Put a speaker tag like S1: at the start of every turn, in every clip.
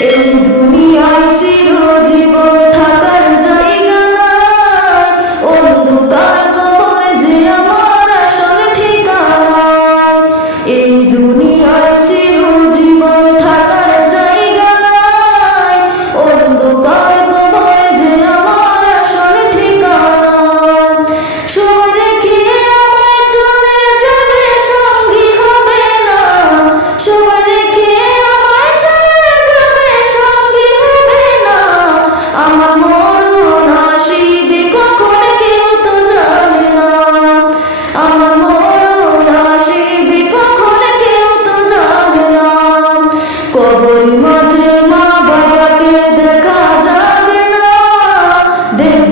S1: এই দুনিয়ায় চির জীবন থাকার জায়গা অন্ধকার কবরে যে আমার আসল ঠিকানা। এই দুনিয়ায় চির জীবন থাকার জায়গা অন্ধকার কবরে যে আমার আসল ঠিকানা। সময় দেখিয়ে চলে যাবে সঙ্গী না। সময়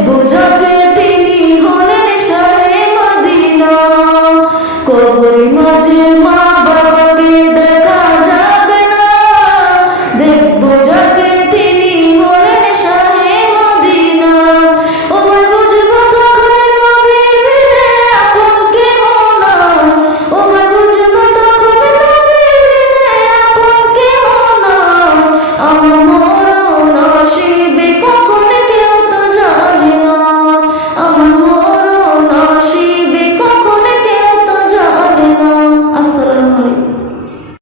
S1: বোঝাতে তিনি হলেন সারে মদিনা। কবরী